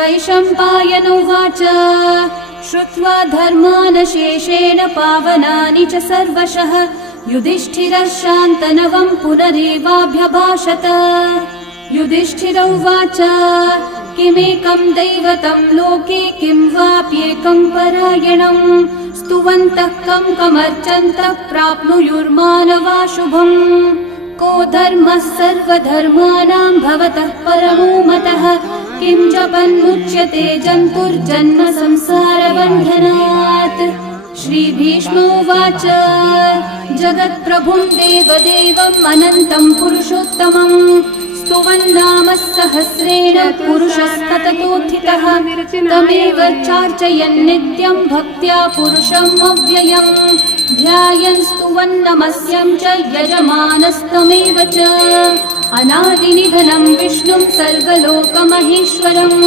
श्रीवैशम्पायनुवाच श्रुत्वा धर्मानशेषेण पावनानि च सर्वशः युधिष्ठिरः शान्तनवं पुनरेवाभ्यभाषत। युधिष्ठिर उवाच किमेकं दैवतं लोके किं वाप्येकं परायणं स्तुवन्तः कमर्चन्तः प्राप्नुयुर्मानवा शुभम्। को धर्मः सर्वधर्माणां भवतः परमो मतः किं जपन्मुच्यते जन्तुर्जन्म संसारबन्धनात्। श्रीभीष्मोवाच जगत्प्रभुं देवदेवम् अनन्तं पुरुषोत्तमम् स्तुवन्नाम सहस्रेण पुरुषस्तततोत्थितः तमेव चार्चयन् नित्यं भक्त्या पुरुषम् अव्ययम् ध्यायन् स्तुवन्नमस्यं च यजमानस्तमेव च अनादिनिधनं विष्णुं सर्वलोकमहेश्वरम्।